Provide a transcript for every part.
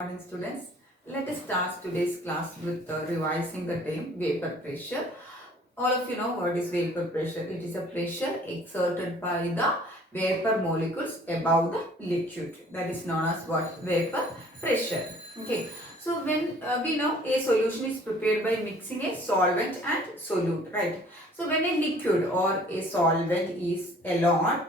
Morning students, let us start today's class with revising the term vapor pressure. All of you know what is vapor pressure. It is a pressure exerted by the vapor molecules above the liquid. That is known as what? Vapor pressure. Okay. So when we know a solution is prepared by mixing a solvent and solute, right? So when a liquid or a solvent is alone,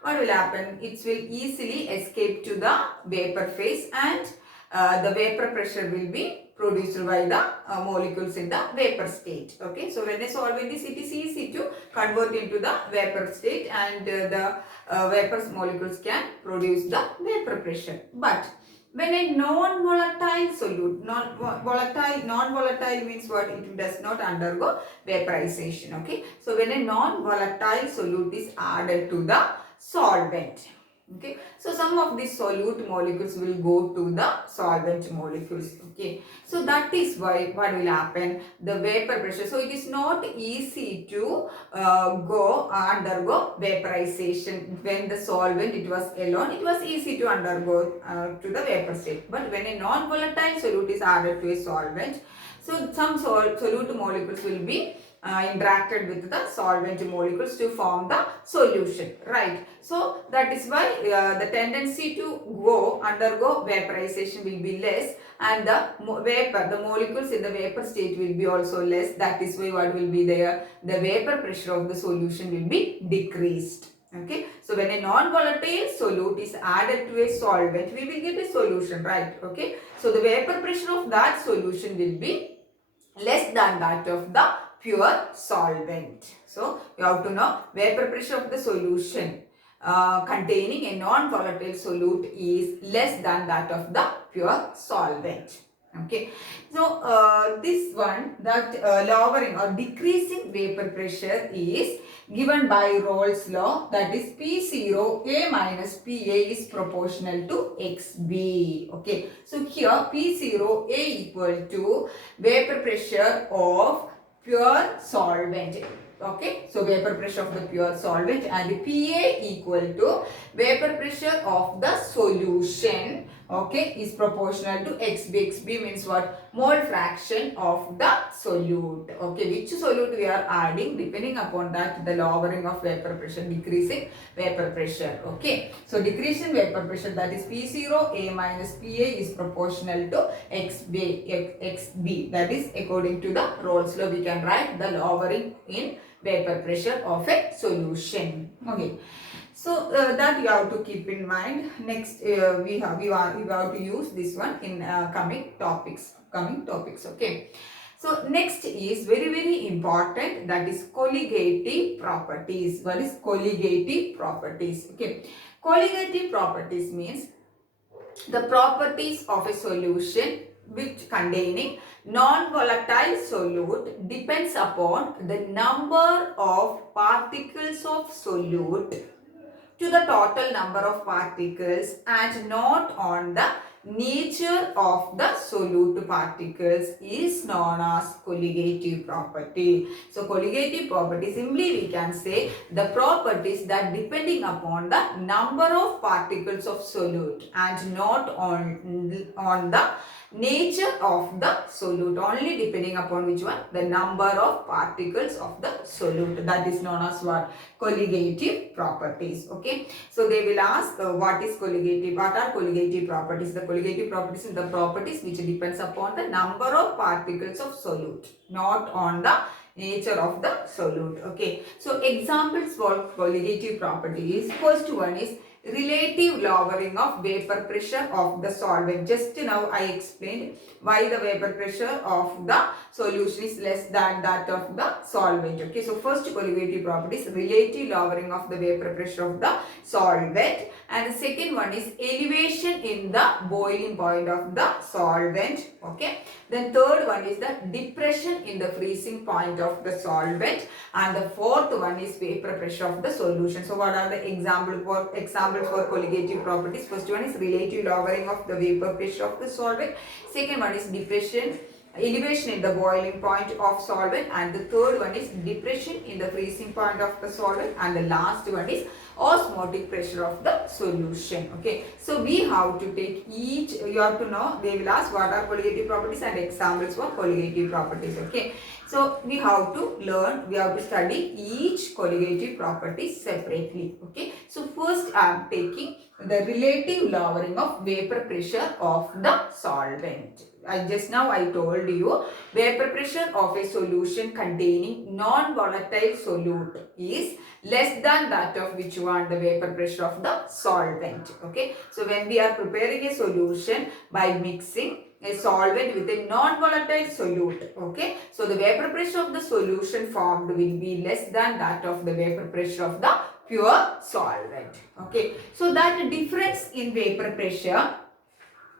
what will happen? It will easily escape to the vapor phase and the vapor pressure will be produced by the molecules in the vapor state. Okay, so when a solvent is, it is easy to convert into the vapor state and the vapor molecules can produce the vapor pressure. But when a non-volatile solute, non-volatile means what? It does not undergo vaporization. Okay, so when a non-volatile solute is added to the solvent, okay, so some of these solute molecules will go to the solvent molecules. Okay, so that is why what will happen, the vapor pressure, so it is not easy to undergo vaporization. When the solvent it was alone, it was easy to undergo to the vapor state, but when a non-volatile solute is added to a solvent, so some solute molecules will be interacted with the solvent molecules to form the solution, right? So that is why the tendency to undergo vaporization will be less, and the molecules in the vapor state will be also less. That is why what will be there, the vapor pressure of the solution will be decreased. Okay, so when a non-volatile solute is added to a solvent, we will get a solution, right? Okay, so the vapor pressure of that solution will be less than that of the pure solvent. So you have to know vapor pressure of the solution containing a non-volatile solute is less than that of the pure solvent. Okay, so this one, that lowering or decreasing vapor pressure is given by Rolle's law, that is P0 A minus PA is proportional to XB. Okay, so here P0 A equal to vapor pressure of pure solvent. Okay, so vapor pressure of the pure solvent, and PA equal to vapor pressure of the solution, okay, is proportional to XB. XB means what? Mole fraction of the solute. Okay, which solute we are adding, depending upon that, the lowering of vapor pressure, decreasing vapor pressure. Okay, so decreasing vapor pressure, that is P0 A minus PA is proportional to XB. That is according to the Rolle's law, we can write the lowering in vapor pressure of a solution. Okay, so that you have to keep in mind. Next we have to use this one in coming topics. Okay, so next is very important, that is colligative properties. What is colligative properties? Okay, colligative properties means the properties of a solution which containing non-volatile solute depends upon the number of particles of solute to the total number of particles and not on the nature of the solute particles is known as colligative property. So colligative property, simply we can say the properties that depending upon the number of particles of solute and not on the nature of the solute, only depending upon which one, the number of particles of the solute, that is known as what? Colligative properties. Okay, so they will ask what is colligative, what are colligative properties? The colligative properties are the properties which depends upon the number of particles of solute, not on the nature of the solute. Okay, so examples for colligative properties, first one is relative lowering of vapor pressure of the solvent. Just now I explained why the vapor pressure of the solution is less than that of the solvent. Okay, so first colligative property is relative lowering of the vapor pressure of the solvent, and the second one is elevation in the boiling point of the solvent. Okay, then third one is the depression in the freezing point of the solvent, and the fourth one is vapor pressure of the solution. So what are the examples for colligative properties? First one is relative lowering of the vapor pressure of the solvent, second one is depression, elevation in the boiling point of solvent, and the third one is depression in the freezing point of the solvent, and the last one is osmotic pressure of the solution. Okay, so we have to take each, you have to know, they will ask what are colligative properties and examples for colligative properties. Okay, so we have to learn, we have to study each colligative property separately. Okay, so first I am taking the relative lowering of vapor pressure of the solvent. Just now I told you vapor pressure of a solution containing non-volatile solute is less than that of which one? The vapor pressure of the solvent. Okay, so when we are preparing a solution by mixing a solvent with a non-volatile solute, okay, so the vapor pressure of the solution formed will be less than that of the vapor pressure of the pure solvent. Okay, so that difference in vapor pressure,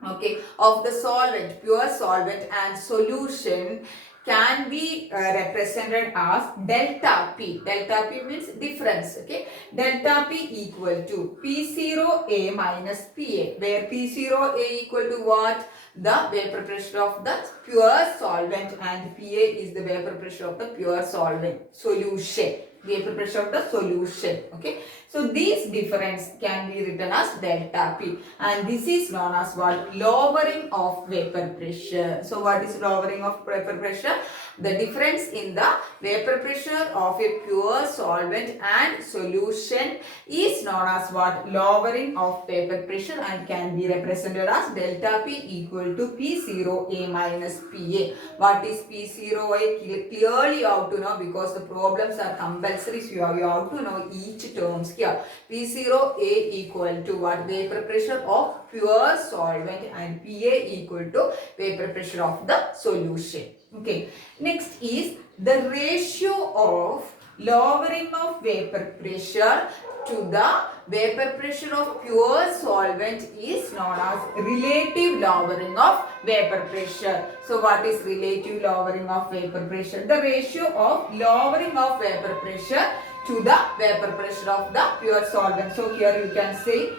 okay, of the solvent, pure solvent and solution can be represented as delta P. Delta P means difference. Okay, delta P equal to P0A minus PA, where P0A equal to what? The vapor pressure of the pure solvent and PA is the vapor pressure of the pure solvent solution. Vapor pressure of the solution. Okay, so this difference can be written as delta P, and this is known as what? Lowering of vapor pressure. So what is lowering of vapor pressure? The difference in the vapor pressure of a pure solvent and solution is known as what? Lowering of vapor pressure, and can be represented as delta P equal to P0A minus PA. What is P0A? Clearly you have to know, because the problems are compulsory, so you have to know each terms here. P0A equal to what? Vapor pressure of pure solvent, and PA equal to vapor pressure of the solution. Okay, next is the ratio of lowering of vapor pressure to the vapor pressure of pure solvent is known as relative lowering of vapor pressure. So what is relative lowering of vapor pressure? The ratio of lowering of vapor pressure to the vapor pressure of the pure solvent. So here you can say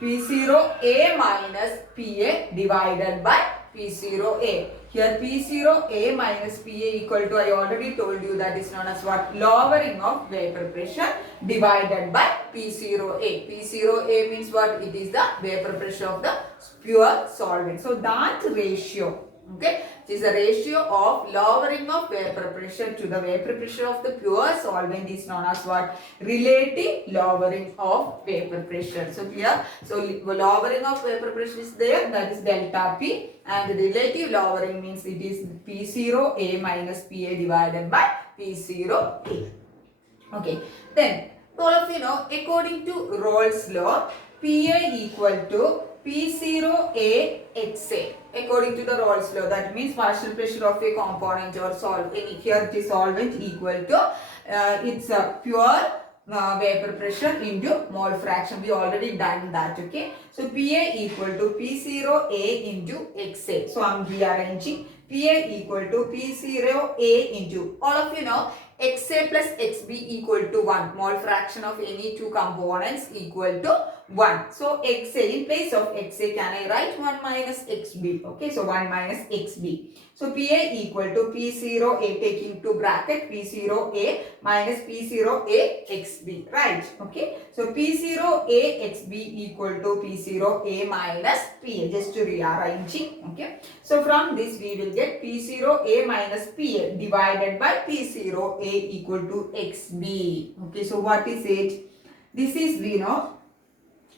P0A minus PA divided by P0A. Here P0A minus PA equal to, I already told you, that is known as what? Lowering of vapor pressure divided by P0A. P0A means what? It is the vapor pressure of the pure solvent. So that ratio, okay, it is the ratio of lowering of vapor pressure to the vapor pressure of the pure solvent is known as what? Relative lowering of vapor pressure. So here, so lowering of vapor pressure is there, that is delta P, and relative lowering means it is P0A minus PA divided by P0A. Okay, then all of you know, according to Rolle's law, PA equal to P0A XA. According to the Rolle's law, that means partial pressure of a component or solvent, here it is solvent, equal to its pure vapor pressure into mole fraction. We already done that. Okay, so PA equal to P0A into XA. So I am rearranging. PA equal to P0A into, all of you know, XA plus XB equal to 1. Mole fraction of any two components equal to 1. So XA, in place of XA, can I write 1 minus XB? Okay, so 1 minus XB. So PA equal to P0A, taking to bracket P0A minus P0A XB, right? Okay, so P0A XB equal to P0A minus PA, just to rearranging. Okay, so from this we will get P0A minus PA divided by P0A equal to XB. Okay, so what is it? This is, we know,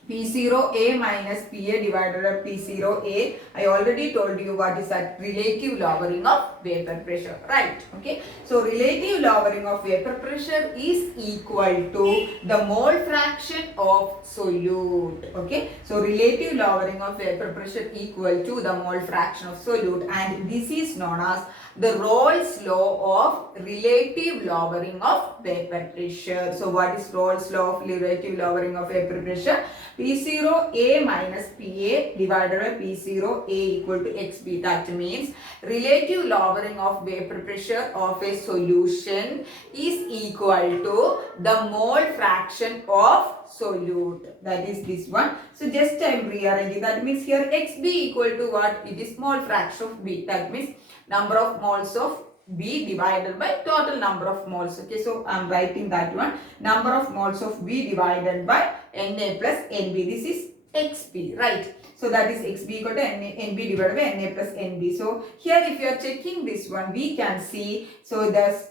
P0A minus PA divided by P0A. I already told you what is that? Relative lowering of vapor pressure, right? Okay, so relative lowering of vapor pressure is equal to the mole fraction of solute. Okay, so relative lowering of vapor pressure equal to the mole fraction of solute, and this is known as the Rolle's law of relative lowering of vapor pressure. So what is Rolle's law of relative lowering of vapor pressure? P0A minus PA divided by P0A equal to XB. That means relative lowering of vapor pressure of a solution is equal to the mole fraction of solute. That is this one. So just I am rearranging. That means here XB equal to what? It is mole fraction of B. That means number of moles of B divided by total number of moles. Okay, so I'm writing that one. Number of moles of B divided by Na plus Nb. This is Xb, right? So that is Xb equal to Nb divided by Na plus Nb. So here if you are checking this one, we can see, so this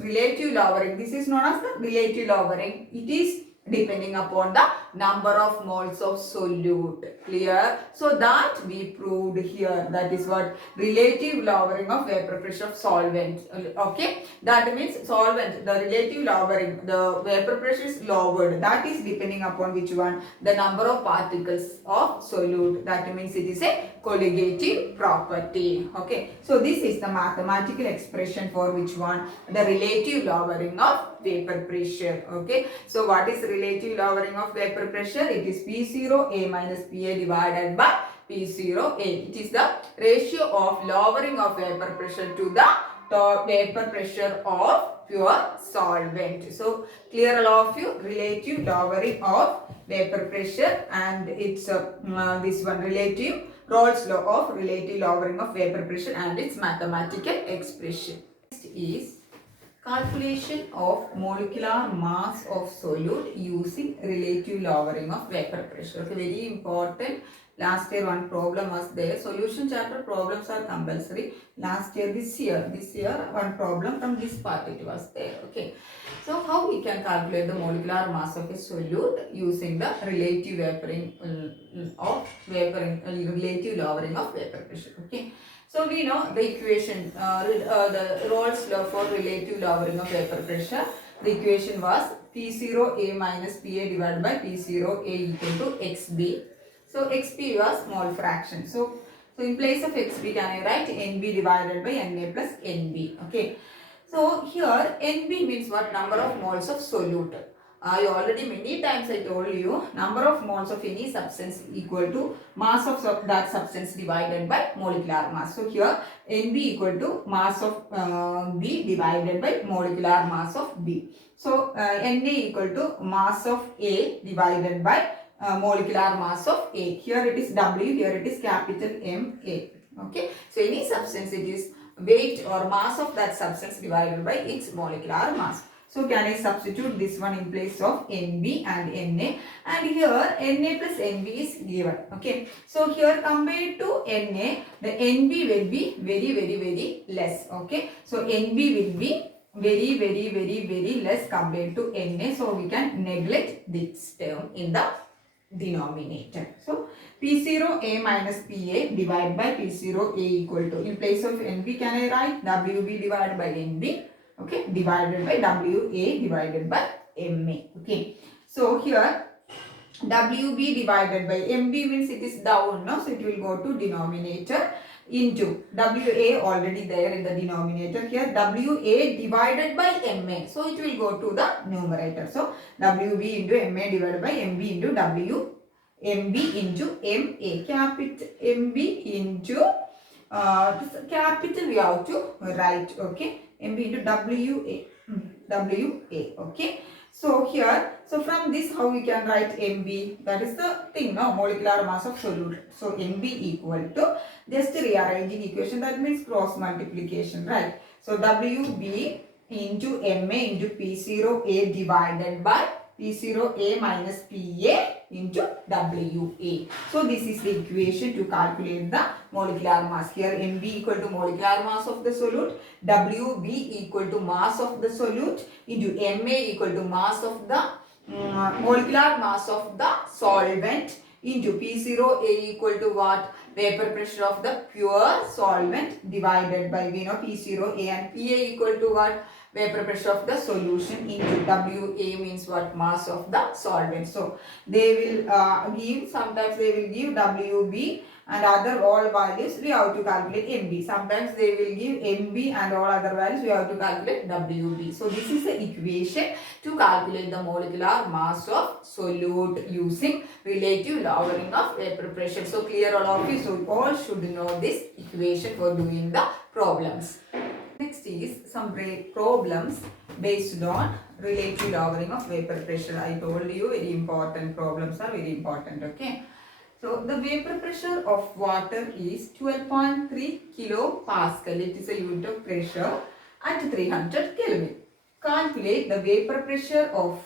relative lowering, this is known as the relative lowering. It is depending upon the number of moles of solute. Clear? So that we proved here. That is what relative lowering of vapor pressure of solvent. Okay, that means solvent, the relative lowering, the vapor pressure is lowered. That is depending upon which one? The number of particles of solute. That means it is a colligative property. Okay, so this is the mathematical expression for which one? The relative lowering of vapor pressure. Okay, so what is relative lowering of vapor pressure? It is P0A minus PA divided by P0A. It is the ratio of lowering of vapor pressure to the vapor pressure of pure solvent. So clear all of you, relative lowering of vapor pressure, and it's this one, relative Rolle's law of relative lowering of vapor pressure and its mathematical expression. Next is calculation of molecular mass of solute using relative lowering of vapor pressure. Okay, very important. Last year one problem was there. Solution chapter problems are compulsory. Last year, this year one problem from this part it was there. Okay. So how we can calculate the molecular mass of a solute using the relative relative lowering of vapor pressure. Okay. So we know the equation, the Rolle's law for relative lowering of vapor pressure. The equation was P0A minus PA divided by P0A equal to XB. So XB was mole fraction. So in place of XB, can I write NB divided by Na plus Nb? Okay. So here Nb means what? Number of moles of solute. I already many times I told you, number of moles of any substance equal to mass of that substance divided by molecular mass. So here Nb equal to mass of B divided by molecular mass of B. So Na equal to mass of A divided by molecular mass of A. Here it is W, here it is capital M A. Okay. So any substance, it is weight or mass of that substance divided by its molecular mass. So can I substitute this one in place of Nb and Na, and here Na plus Nb is given. Okay. So here compared to Na, the Nb will be very less. Okay. So Nb will be very less compared to Na. So we can neglect this term in the denominator. So P0A minus PA divided by P0A equal to, in place of Nb can I write Wb divided by Nb, okay, divided by Wa divided by Ma. Okay, so here Wb divided by Mb means it is down, no? So it will go to denominator, into Wa already there in the denominator. Here Wa divided by Ma, so it will go to the numerator. So Wb into Ma divided by Mb into W, Mb into Ma, capital Mb into capital we have to write. Okay, Mb into Wa. Okay. So here, so from this how we can write Mb, that is the thing, no, molecular mass of solute. So Mb equal to, just rearranging equation, that means cross multiplication, right? So Wb into Ma into P0A divided by P0A minus PA into Wa. So this is the equation to calculate the molecular mass. Here Mb equal to molecular mass of the solute, Wb equal to mass of the solute into Ma equal to mass of the molecular mass of the solvent into P0A equal to what? Vapor pressure of the pure solvent divided by, we know P0A and PA equal to what? Vapor pressure of the solution into Wa means what? Mass of the solvent. So they will give, sometimes they will give Wb and other all values we have to calculate Mb. Sometimes they will give Mb and all other values we have to calculate Wb. So this is the equation to calculate the molecular mass of solute using relative lowering of vapor pressure. So clear all of you. So all should know this equation for doing the problems. Next is some problems based on relative lowering of vapor pressure. I told you very important, problems are very important. Okay. So the vapor pressure of water is 12.3 kilopascal. It is a unit of pressure at 300 Kelvin. Calculate the vapor pressure of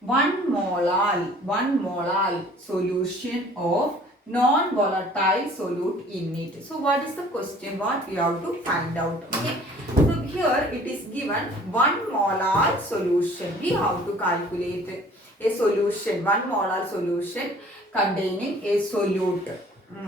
1 mole solution of non-volatile solute in it. So what is the question? What we have to find out? Okay. So here it is given 1 molar solution. We have to calculate a solution, 1 molar solution containing a solute.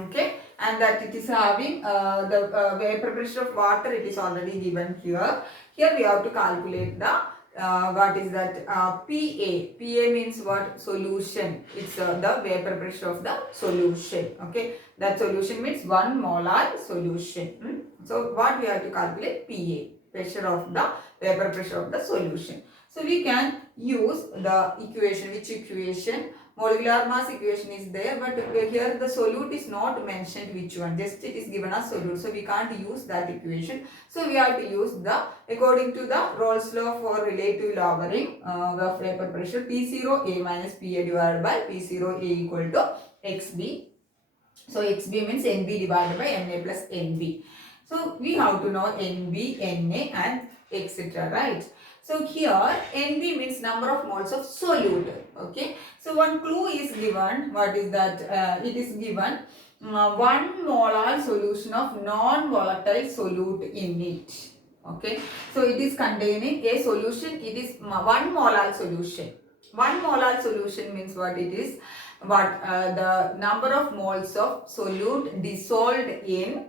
Okay. And that it is having the vapor pressure of water, it is already given here. Here we have to calculate the what is that PA. PA means what? Solution. It's the vapor pressure of the solution. Okay. That solution means 1 molar solution. So what we have to calculate? PA. Pressure of the vapor pressure of the solution. So we can use the equation. Which equation? Molecular mass equation is there, but here the solute is not mentioned which one, just it is given as solute, so we can't use that equation. So we have to use the, according to the Rolle's law for relative lowering of vapor pressure, P0A minus PA divided by P0A equal to XB. So XB means NB divided by NA plus NB. So we have to know NB, NA and etc. right? So here NB means number of moles of solute. Okay. So one clue is given. What is that? It is given 1 molar solution of non-volatile solute in it. Okay. So it is containing a solution. It is 1 molar solution. 1 molar solution means what it is? What the number of moles of solute dissolved in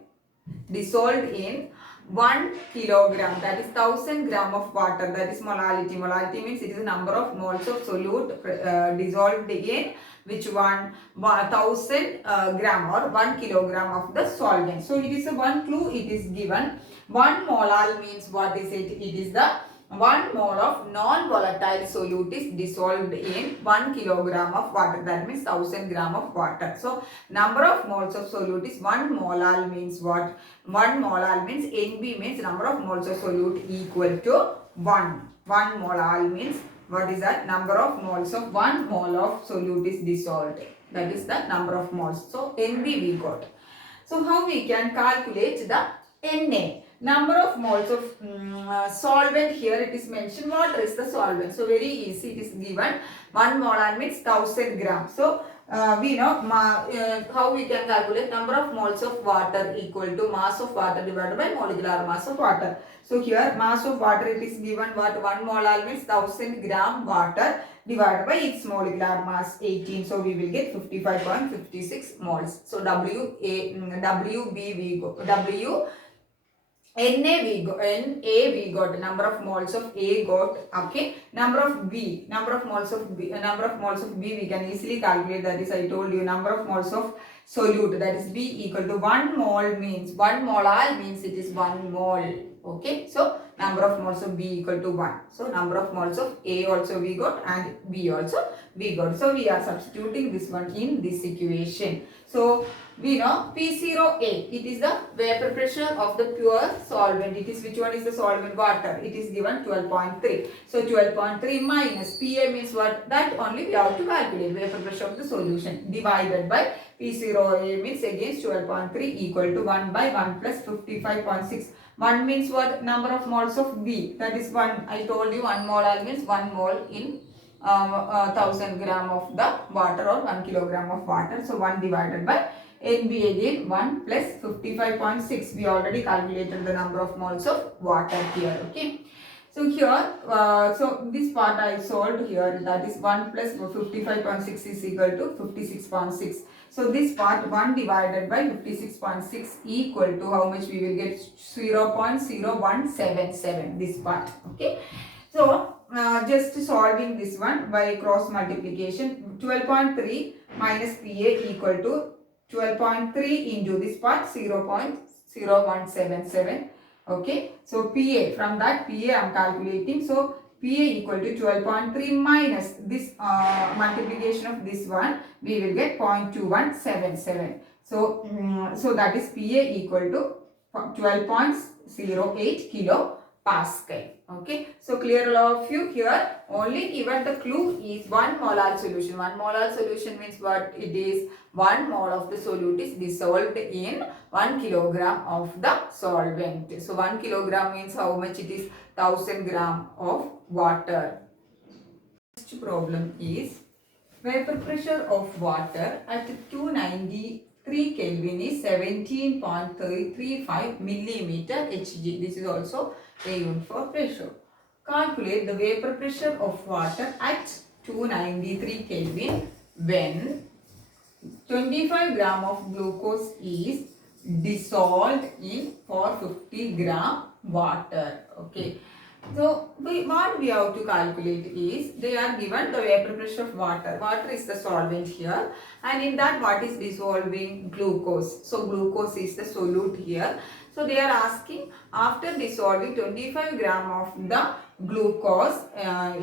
1 kilogram, that is 1000 gram of water, that is molality. Molality means it is the number of moles of solute dissolved in which 1000 gram or 1 kilogram of the solvent. So it is a one clue it is given. 1 molar means what is it? It is the 1 mole of non-volatile solute is dissolved in 1 kilogram of water, that means 1000 gram of water. So number of moles of solute is 1 molar means what? 1 molar means NB means number of moles of solute equal to 1. 1 molar means what is that? Number of moles of 1 mole of solute is dissolved. That is the number of moles. So NB we got. So how we can calculate the NA? Number of moles of solvent, here it is mentioned water is the solvent. So very easy, it is given 1 molar means 1000 grams. So we know how we can calculate number of moles of water equal to mass of water divided by molecular mass of water. So here mass of water it is given what? 1 molar means 1000 gram water divided by its molecular mass 18. So we will get 55.56 moles. So WB we go. NA we got number of moles of A got, okay. Number of moles of B we can easily calculate, that is I told you number of moles of solute, that is B equal to 1 mole means 1 molar means it is 1 mole, okay. So number of moles of B equal to 1. So number of moles of A also we got and B also we got. So we are substituting this one in this equation. So we know P0A, it is the vapor pressure of the pure solvent. It is, which one is the solvent? Water. It is given 12.3. So 12.3 minus PA means what? That only we have to calculate, vapor pressure of the solution, divided by P0A means against 12.3 equal to 1 by 1 plus 55.6. 1 means what? Number of moles of B, that is 1. I told you 1 molar means 1 mole in 1000 gram of the water or 1 kilogram of water. So 1 divided by NB again 1 plus 55.6. We already calculated the number of moles of water here. Okay. So here, so this part I solved here, that is 1 plus 55.6 is equal to 56.6. So this part 1 divided by 56.6 equal to how much we will get? 0.0177, this part. Okay. So just solving this one by cross multiplication, 12.3 minus PA equal to 12.3 into this part 0.0177. Okay. So PA, from that PA I am calculating. So PA equal to 12.3 minus this multiplication of this one, we will get 0.2177. So that is PA equal to 12.08 kilo Pascal. Okay, so clear all of you here. Only given the clue is 1 molar solution. 1 molar solution means what? It is 1 mole of the solute is dissolved in 1 kilogram of the solvent. So 1 kilogram means how much it is? 1000 gram of water. Next problem is vapor pressure of water at 293 Kelvin is 17.35 millimeter Hg. This is also a unit for pressure. Calculate the vapor pressure of water at 293 Kelvin when 25 gram of glucose is dissolved in 450 gram water. Okay. So, what we have to calculate is, they are given the vapor pressure of water. Water is the solvent here, and in that what is dissolving? Glucose. So, glucose is the solute here. So, they are asking after dissolving 25 gram of the glucose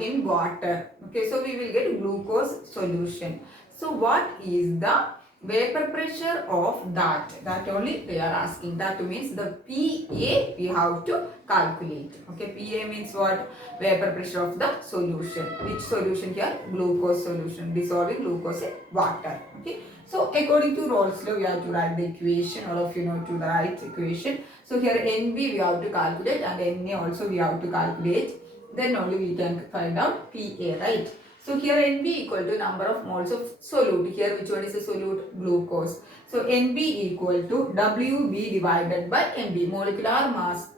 in water. Okay, so we will get glucose solution. So, what is the vapor pressure of that? That only they are asking. That means the PA we have to calculate. Okay, PA means what? Vapor pressure of the solution. Which solution here? Glucose solution. Dissolving glucose in water. Okay. So according to Rolle's law, we have to write the equation. All of you know to the right equation. So here NB we have to calculate and Na also we have to calculate. Then only we can find out PA, right? So here NB equal to number of moles of solute. Here which one is the solute? Glucose. So NB equal to WB divided by MB, molecular mass.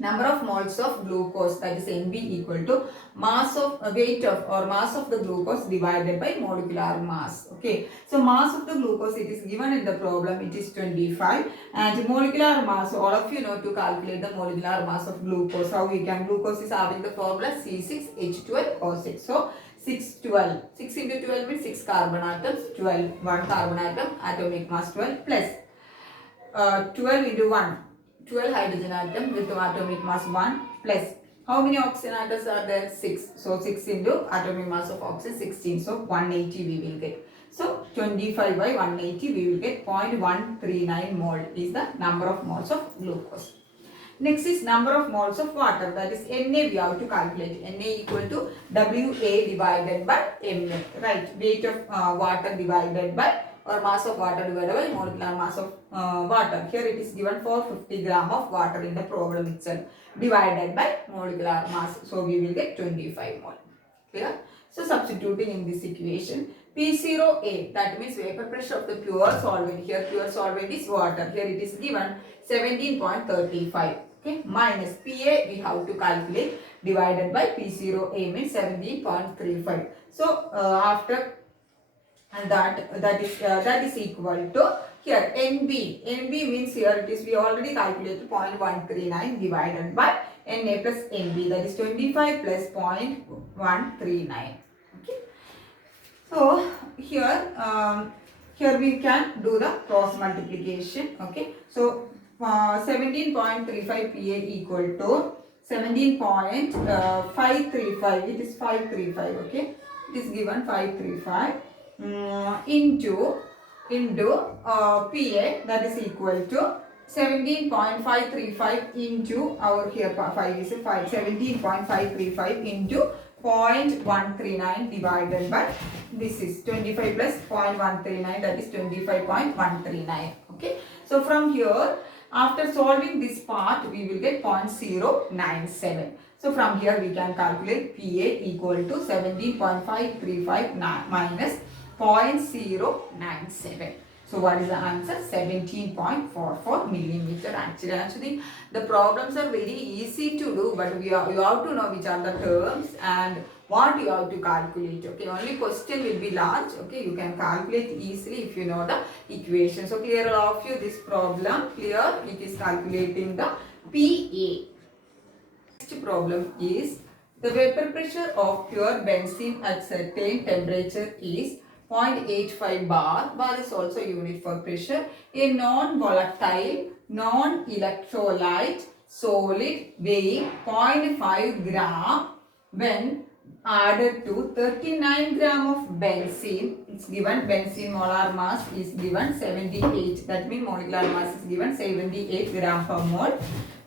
Number of moles of glucose, that is NB equal to mass of weight of or mass of the glucose divided by molecular mass. Okay, so mass of the glucose, it is given in the problem, it is 25, and molecular mass, all of you know to calculate the molecular mass of glucose. How we can? Glucose is having the formula C6H12O6. So 612, 6 into 12 means 6 carbon atoms, 12, 1 carbon atom, atomic mass 12 plus 12 into 1. 12 hydrogen atom with atomic mass 1 plus how many oxygen atoms are there? 6. So 6 into atomic mass of oxygen 16. So 180 we will get. So 25 by 180 we will get 0.139 mole is the number of moles of glucose. Next is number of moles of water, that is Na we have to calculate. Na equal to Wa divided by Ma, right? Weight of water divided by or mass of water divided by molecular mass of water. Here it is given 450 gram of water in the problem itself divided by molecular mass. So we will get 25 mole. Clear? So substituting in this equation, P0A, that means vapor pressure of the pure solvent. Here pure solvent is water. Here it is given 17.35. Okay, minus PA we have to calculate divided by P0A means 17.35. So after and that is equal to here NB. NB means here it is we already calculated 0.139 divided by Na plus NB, that is 25 plus 0.139. Okay. So here here we can do the cross multiplication. Okay. So 17.35 PA equal to 17.535. It is 535. Okay. It is given 535 into PA, that is equal to 17.535 into our here 5 is 17.535 into 0.139 divided by this is 25 plus 0.139, that is 25.139. Okay. So from here after solving this part we will get 0.097. So from here we can calculate PA equal to 17.535 minus 0.097. So what is the answer? 17.44 millimeter. Actually the problems are very easy to do, but you have to know which are the terms and what you have to calculate. Okay, only question will be large. Okay, you can calculate easily if you know the equation. So clear all of you this problem. Clear? It is calculating the PA. Next problem is the vapor pressure of pure benzene at certain temperature is 0.85 bar. Bar is also unit for pressure. A non-volatile, non-electrolyte solid weighing 0.5 gram when added to 39 gram of benzene. It's given benzene molar mass is given 78. That means molecular mass is given 78 gram per mole.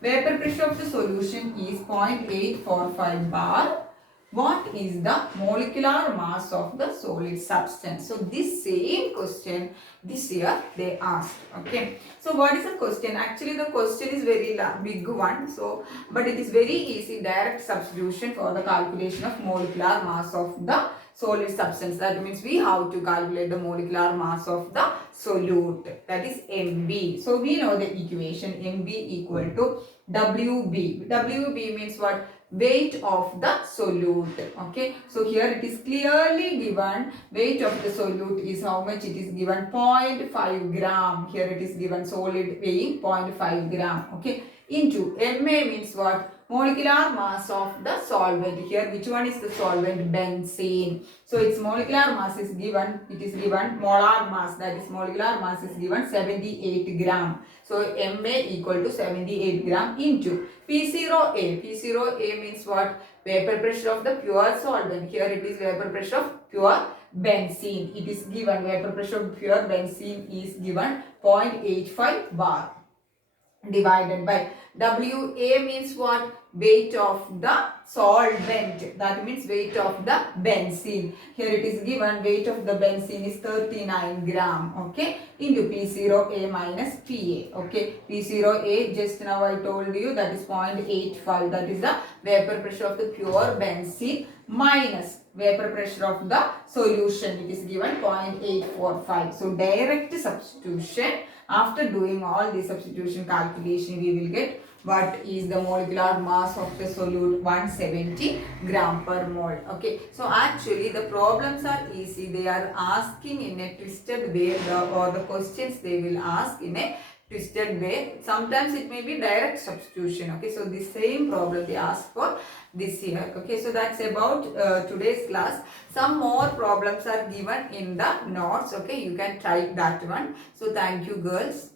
Vapor pressure of the solution is 0.845 bar. What is the molecular mass of the solid substance? So this same question this year they asked. Okay. So what is the question? Actually the question is very big one. So but it is very easy, direct substitution for the calculation of molecular mass of the solid substance. That means we have to calculate the molecular mass of the solute. That is Mb. So we know the equation Mb equal to Wb. Wb means what? Weight of the solute. Okay, so here it is clearly given weight of the solute is how much it is given, 0.5 gram. Here it is given solid weighing 0.5 gram. Okay, into Ma means what? Molecular mass of the solvent. Here which one is the solvent? Benzene. So its molecular mass is given, it is given molar mass, that is molecular mass is given 78 gram. So Ma equal to 78 gram into P0A. P0A means what? Vapor pressure of the pure solvent. Here it is vapor pressure of pure benzene. It is given vapor pressure of pure benzene is given 0.85 bar divided by Wa means what? Weight of the solvent. That means weight of the benzene. Here it is given weight of the benzene is 39 gram. Okay. Into P0A minus Pa. Okay. P0A just now I told you that is 0.85. That is the vapor pressure of the pure benzene minus vapor pressure of the solution. It is given 0.845. So direct substitution. After doing all the substitution calculation, we will get what is the molecular mass of the solute, 170 gram per mole. Okay, so actually the problems are easy. They are asking in a twisted way, or the questions they will ask in a twisted way. Sometimes it may be direct substitution. Okay, so the same problem they ask for this year. Okay, so that's about today's class. Some more problems are given in the notes. Okay, you can try that one. So thank you girls.